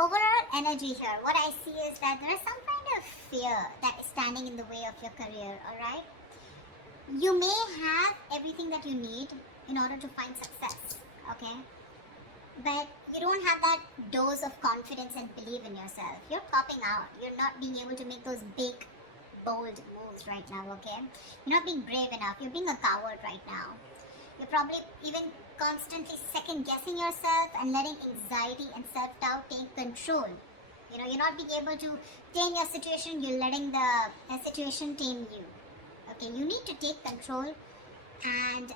overall energy here, what I see is that there is some kind of fear that is standing in the way of your career, alright? You may have everything that you need in order to find success, okay? But you don't have that dose of confidence and belief in yourself. You're popping out. You're not being able to make those big, bold moves right now, okay? You're not being brave enough. You're being a coward right now. You're probably even constantly second guessing yourself and letting anxiety and self-doubt take control. You know, you're not being able to tame your situation. You're letting the situation tame you. Okay, you need to take control. And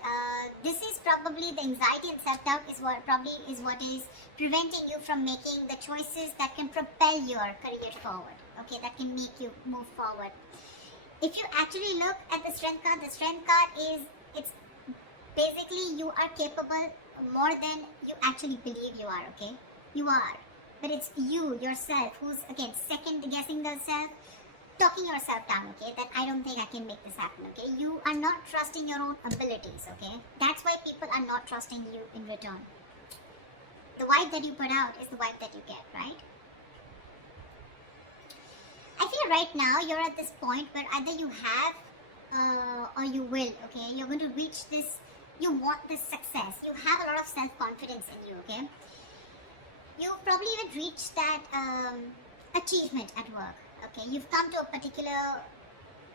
this is probably the anxiety and self-doubt is what is preventing you from making the choices that can propel your career forward, okay, that can make you move forward. If you actually look at the strength card is, it's basically you are capable more than you actually believe you are, okay? You are. But it's you, yourself, who's, again, second guessing yourself, talking yourself down, okay, that I don't think I can make this happen, okay? You are not trusting your own abilities, okay? That's why people are not trusting you in return. The vibe that you put out is the vibe that you get, right? I feel right now you're at this point where either you have or you will, okay? You're going to reach this, you want this success. You have a lot of self-confidence in you, okay? You've probably even reached that achievement at work. Okay, you've come to a particular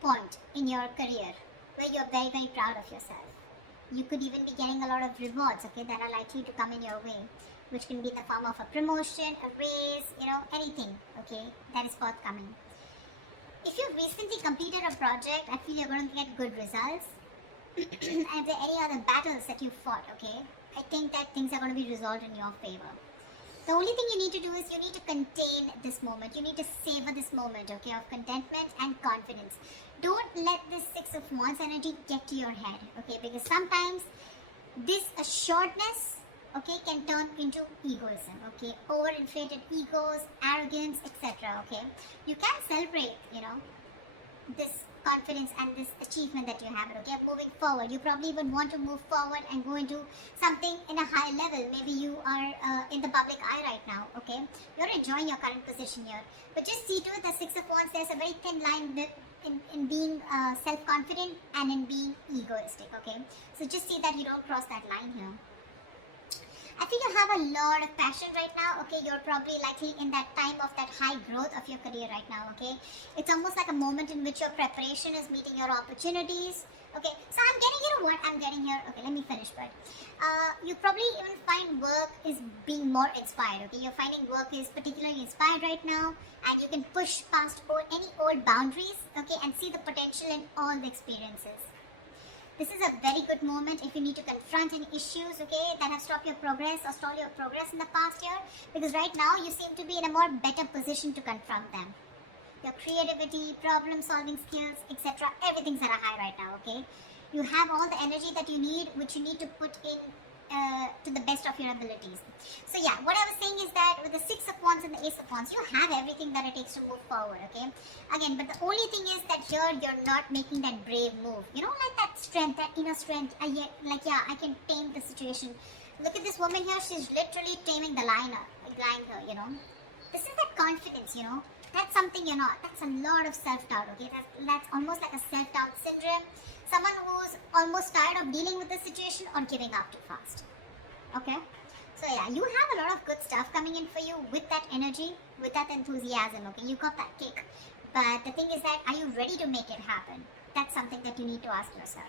point in your career where you're very, very proud of yourself. You could even be getting a lot of rewards, okay, that are likely to come in your way, which can be in the form of a promotion, a raise, you know, anything, okay, that is forthcoming. If you've recently completed a project, I feel you're going to get good results. And if there are any other battles that you've fought, okay, I think that things are going to be resolved in your favor. The only thing you need to do is you need to contain this moment. You need to savor this moment, okay, of contentment and confidence. Don't let this Six of Wands energy get to your head, okay, because sometimes this assuredness, okay, can turn into egoism, okay, overinflated egos, arrogance, etc., okay. You can celebrate, you know, this confidence and this achievement that you have, okay, moving forward. You probably even want to move forward and go into something in a high level. Maybe you are in the public eye right now, okay. You're enjoying your current position here, but just see to it, the Six of Wands, there's a very thin line in being self-confident and in being egoistic, okay. So just see that you don't cross that line here. I think you have a lot of passion right now, okay. You're probably likely in that time of that high growth of your career right now, okay. It's almost like a moment in which your preparation is meeting your opportunities, okay. So I'm getting here what I'm getting here, okay, let me finish, but you probably even find work is being more inspired, okay. You're finding work is particularly inspired right now, and you can push past any old boundaries, okay, and see the potential in all the experiences. This is a very good moment if you need to confront any issues, okay, that have stopped your progress or stalled your progress in the past year, because right now you seem to be in a more better position to confront them. Your creativity, problem solving skills, etc., everything's at a high right now, okay. You have all the energy that you need, which you need to put in to the best of your abilities. So yeah, what I was saying is that with the Six of Wands and the Ace of Wands, you have everything that it takes to move forward, okay. Again, but the only thing is that here you're not making that brave move. You know, like that strength, that inner strength. I can tame the situation. Look at this woman here. She's literally taming the lion here, you know. This is that confidence, you know. That's something you're not. That's a lot of self-doubt, okay. That's almost like a self-doubt syndrome. Someone who's almost tired of dealing with the situation or giving up too fast. Okay? So yeah, you have a lot of good stuff coming in for you with that energy, with that enthusiasm, okay? You got that kick. But the thing is that, are you ready to make it happen? That's something that you need to ask yourself.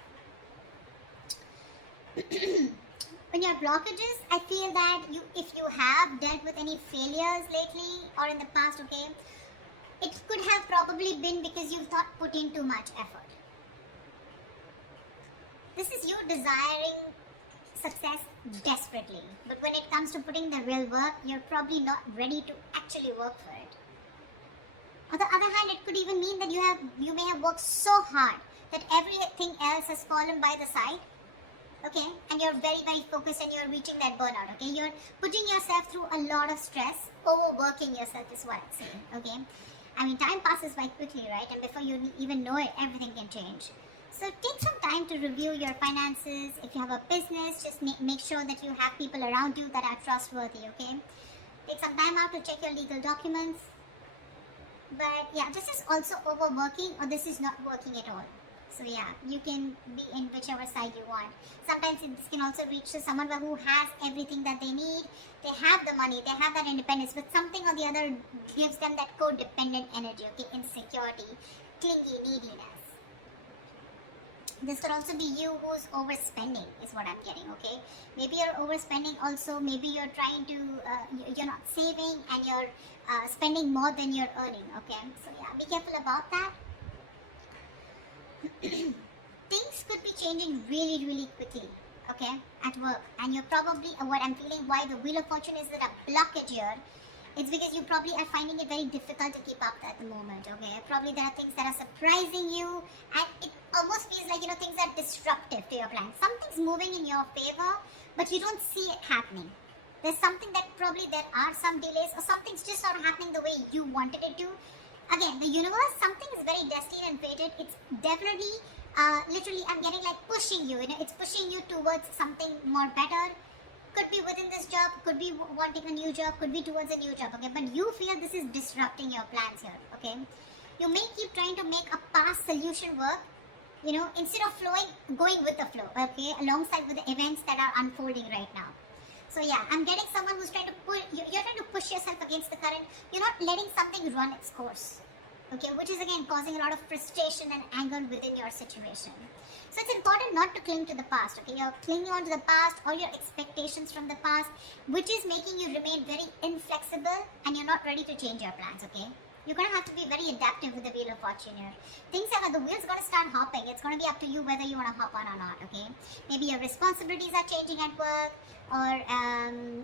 When your blockages, I feel that if you have dealt with any failures lately or in the past, okay, it could have probably been because you've not put in too much effort. This is you desiring success desperately, but when it comes to putting the real work, you're probably not ready to actually work for it. On the other hand, it could even mean that you may have worked so hard that everything else has fallen by the side, okay, and you're very, very focused and you're reaching that burnout, okay. You're putting yourself through a lot of stress, overworking yourself is what I'm saying, okay. I mean, time passes by quickly, right, and before you even know it, everything can change. So take some time to review your finances. If you have a business, just make sure that you have people around you that are trustworthy, okay? Take some time out to check your legal documents. But yeah, this is also overworking, or this is not working at all. So yeah, you can be in whichever side you want. Sometimes this can also reach to someone who has everything that they need. They have the money, they have that independence, but something or the other gives them that codependent energy, okay, insecurity, clingy, neediness. This could also be you who's overspending, is what I'm getting, okay? Maybe you're overspending also, maybe you're trying to, you're not saving and you're spending more than you're earning, okay? So yeah, be careful about that. Things could be changing really, really quickly, okay, at work. And you're probably, what I'm feeling, why the Wheel of Fortune is at a blockage here, it's because you probably are finding it very difficult to keep up at the moment, okay? Probably there are things that are surprising you, and it almost feels like, things are disruptive to your plan. Something's moving in your favor, but you don't see it happening. There's something that probably there are some delays, or something's just not happening the way you wanted it to. Again, the universe, something is very destined and fated. It's definitely, literally, I'm getting like pushing you, it's pushing you towards something more better. Could be within this job, could be wanting a new job, could be towards a new job, okay? But you feel this is disrupting your plans here, okay? You may keep trying to make a past solution work, instead of going with the flow, okay? Alongside with the events that are unfolding right now. So yeah, I'm getting someone who's trying to you're trying to push yourself against the current. You're not letting something run its course, okay? Which is again causing a lot of frustration and anger within your situation. So it's important not to cling to the past, okay? You're clinging on to the past or your expectations from the past, which is making you remain very inflexible and you're not ready to change your plans, okay? You're going to have to be very adaptive with the Wheel of Fortune here. The wheel's going to start hopping. It's going to be up to you whether you want to hop on or not, okay? Maybe your responsibilities are changing at work, or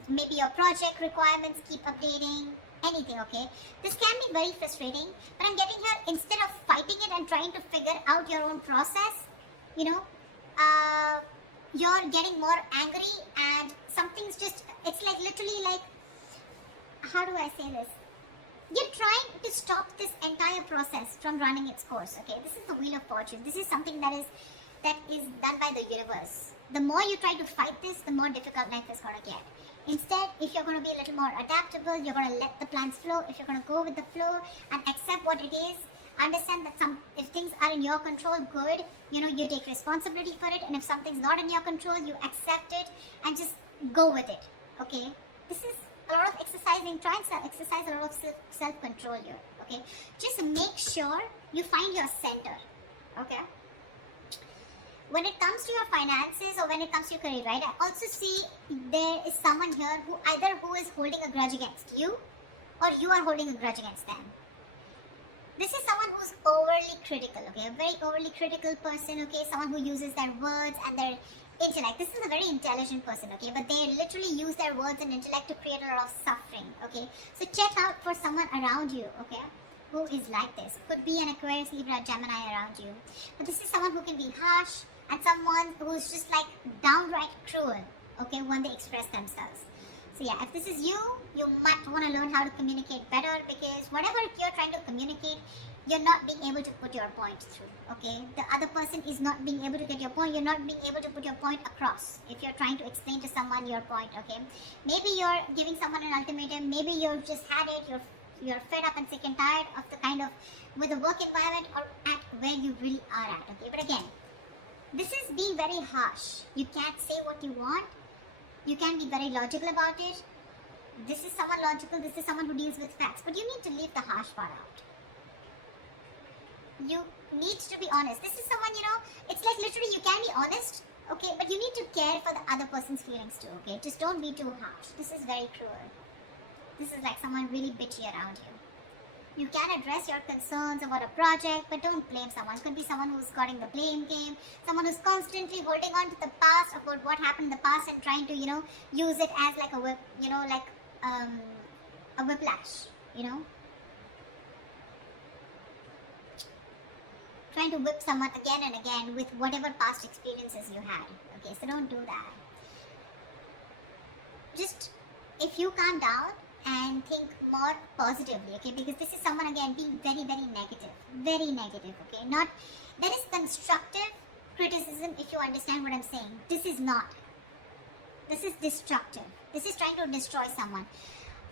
maybe your project requirements keep updating. Anything, okay? This can be very frustrating, but I'm getting here, instead of fighting it and trying to figure out your own process, you're getting more angry, and something's just, it's like literally like, how do I say this? You're trying to stop this entire process from running its course, okay? This is the Wheel of Fortune. This is something that is done by the universe. The more you try to fight this, the more difficult life is going to get. Instead, if you're going to be a little more adaptable, you're going to let the plans flow. If you're going to go with the flow and accept what it is, understand that if things are in your control, good, you take responsibility for it, and if something's not in your control, you accept it and just go with it, okay? This is a lot of exercising, try and exercise a lot of self-control here, okay? Just make sure you find your center, okay? When it comes to your finances or when it comes to your career, right, I also see there is someone here who is holding a grudge against you, or you are holding a grudge against them. This is someone who's overly critical, okay? A very overly critical person, okay? Someone who uses their words and their intellect. This is a very intelligent person, okay? But they literally use their words and intellect to create a lot of suffering, okay? So check out for someone around you, okay, who is like this. Could be an Aquarius, Libra, Gemini around you. But this is someone who can be harsh and someone who's just like downright cruel, okay, when they express themselves. So yeah, if this is you, you might want to learn how to communicate better, because whatever you're trying to communicate, you're not being able to put your point through, okay? The other person is not being able to get your point. You're not being able to put your point across if you're trying to explain to someone your point, okay? Maybe you're giving someone an ultimatum. Maybe you've just had it. You're fed up and sick and tired of the kind of, with the work environment or at where you really are at, okay? But again, this is being very harsh. You can't say what you want. You can be very logical about it. This is someone logical. This is someone who deals with facts. But you need to leave the harsh part out. You need to be honest. This is someone, it's like literally you can be honest, okay, but you need to care for the other person's feelings too, okay? Just don't be too harsh. This is very cruel. This is like someone really bitchy around you. You can address your concerns about a project, but don't blame someone. It could be someone who's got in the blame game, someone who's constantly holding on to the past, about what happened in the past, and trying to, use it as like a whip, a whiplash, Trying to whip someone again and again with whatever past experiences you had. Okay, so don't do that. Just, if you calm down and think more positively, okay, because this is someone again being very, very negative, okay? Not, there is constructive criticism, if you understand what I'm saying. This is not. This is destructive. This is trying to destroy someone.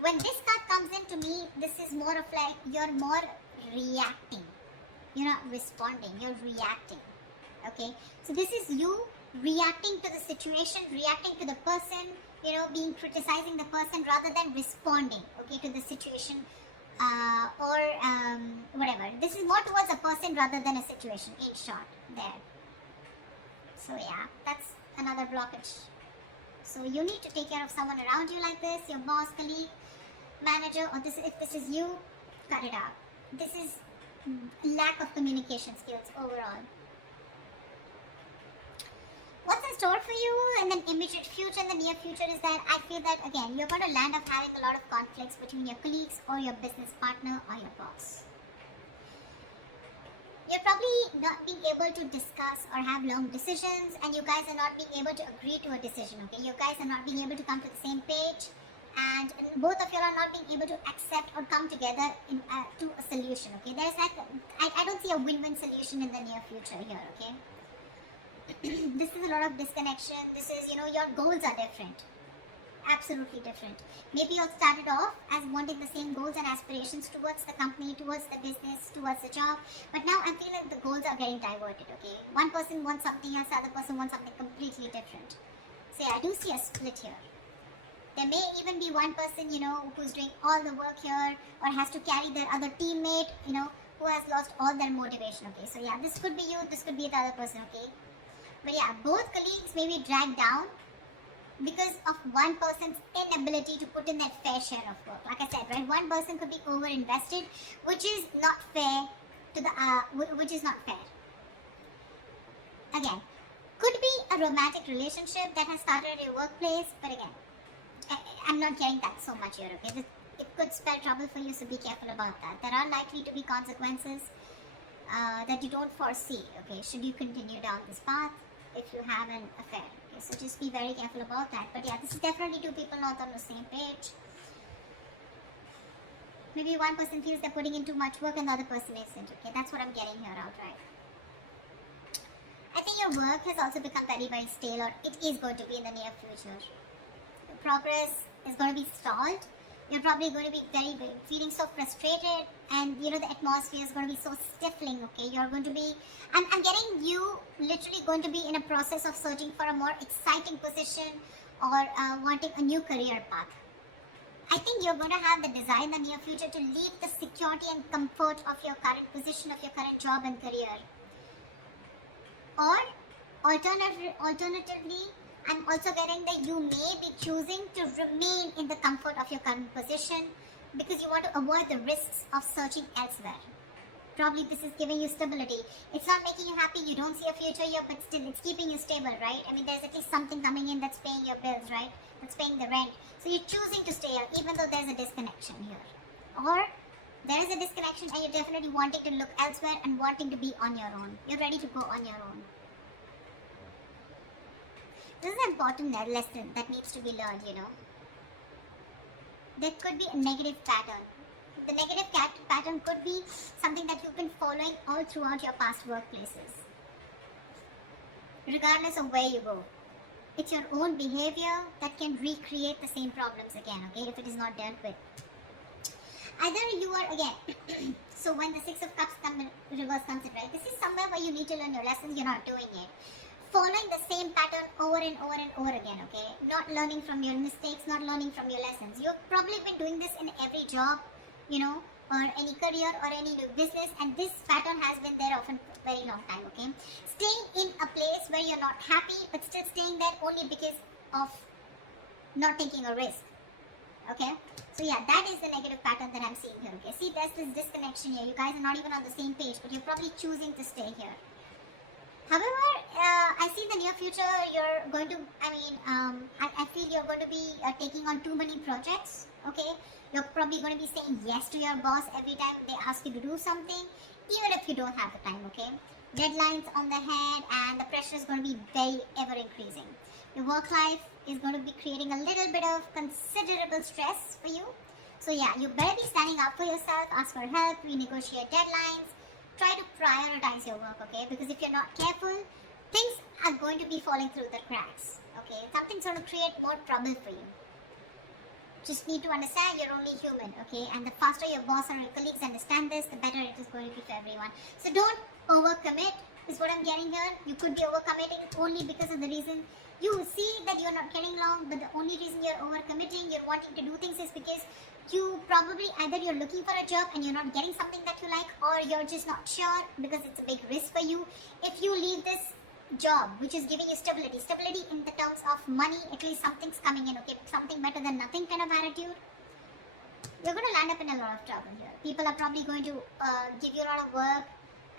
When this card comes in, to me, this is more of like you're more reacting. You're not responding, you're reacting. Okay, so this is you reacting to the situation, reacting to the person, being criticizing the person rather than responding, okay, to the situation or whatever. This is more towards a person rather than a situation, in short, there. So yeah, that's another blockage. So you need to take care of someone around you like this, your boss, colleague, manager, or if this is you, cut it out. This is lack of communication skills overall. What's in store for you in the immediate future, in the near future, is that I feel that, again, you're going to land up having a lot of conflicts between your colleagues or your business partner or your boss. You're probably not being able to discuss or have long decisions, and you guys are not being able to agree to a decision, okay? You guys are not being able to come to the same page, and both of you are not being able to accept or come together to a solution, okay? There's like, I don't see a win-win solution in the near future here, okay? This is a lot of disconnection. This is, your goals are different. Absolutely different. Maybe you started off as wanting the same goals and aspirations towards the company, towards the business, towards the job. But now I'm feeling the goals are getting diverted, okay? One person wants something else, the other person wants something completely different. So yeah, I do see a split here. There may even be one person, who's doing all the work here or has to carry their other teammate, who has lost all their motivation, okay? So yeah, this could be you, this could be the other person, okay? But yeah, both colleagues may be dragged down because of one person's inability to put in their fair share of work. Like I said, right? One person could be over-invested, which is not fair to the, which is not fair. Again, could be a romantic relationship that has started at your workplace, but again, I'm not getting that so much here, okay? It could spell trouble for you, so be careful about that. There are likely to be consequences that you don't foresee, okay? Should you continue down this path if you have an affair, okay? So just be very careful about that. But yeah, this is definitely two people not on the same page. Maybe one person feels they're putting in too much work and the other person isn't, okay? That's what I'm getting here outright. I think your work has also become very, very stale, or it is going to be in the near future. The progress is going to be stalled. You're probably going to be feeling so frustrated, and the atmosphere is going to be so stifling, okay? You're going to be, I'm getting you literally going to be in a process of searching for a more exciting position or wanting a new career path. I think you're going to have the desire in the near future to leave the security and comfort of your current position, of your current job and career. Or alternatively, I'm also getting that you may be choosing to remain in the comfort of your current position because you want to avoid the risks of searching elsewhere. Probably this is giving you stability. It's not making you happy, you don't see a future here, but still it's keeping you stable, right? I mean, there's at least something coming in that's paying your bills, right? That's paying the rent. So you're choosing to stay here even though there's a disconnection here. Or there is a disconnection and you're definitely wanting to look elsewhere and wanting to be on your own. You're ready to go on your own. This is an important lesson that needs to be learned, There could be a negative pattern. The negative pattern could be something that you've been following all throughout your past workplaces. Regardless of where you go. It's your own behavior that can recreate the same problems again, okay, if it is not dealt with. Either you are, again, so when the Six of Cups reverse comes in, right, this is somewhere where you need to learn your lessons, you're not doing it. Following the same pattern over and over and over again, okay? Not learning from your mistakes, not learning from your lessons. You've probably been doing this in every job, or any career or any new business, and this pattern has been there often for a very long time, okay? Staying in a place where you're not happy, but still staying there only because of not taking a risk, okay? So yeah, that is the negative pattern that I'm seeing here, okay? See, there's this disconnection here. You guys are not even on the same page, but you're probably choosing to stay here. However, I see in the near future you're going to, I feel you're going to be taking on too many projects, okay? You're probably going to be saying yes to your boss every time they ask you to do something, even if you don't have the time, okay? Deadlines on the head, and the pressure is going to be very ever increasing. Your work life is going to be creating a little bit of considerable stress for you. So yeah, you better be standing up for yourself, ask for help, renegotiate deadlines. Try to prioritize your work, okay? Because if you're not careful, things are going to be falling through the cracks, okay? Something's going to create more trouble for you. just need to understand you're only human, okay? And the faster your boss or your colleagues understand this, the better it is going to be for everyone. So don't overcommit, is what I'm getting here. You could be overcommitting only because of the reason you see that you're not getting along, but the only reason you're overcommitting, you're wanting to do things is because you probably either you're looking for a job and you're not getting something that you like, or you're just not sure because it's a big risk for you. If you leave this job which is giving you stability in the terms of money, at least something's coming in, okay, something better than nothing kind of attitude, you're going to land up in a lot of trouble here. People are probably going to give you a lot of work,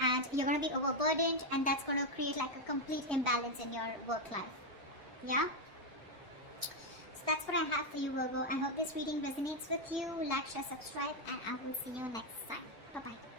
and you're going to be overburdened, and that's going to create like a complete imbalance in your work life. Yeah, so that's what I have for you, Virgo. I hope this reading resonates with you. Like, share, subscribe, and I will see you next time. Bye bye.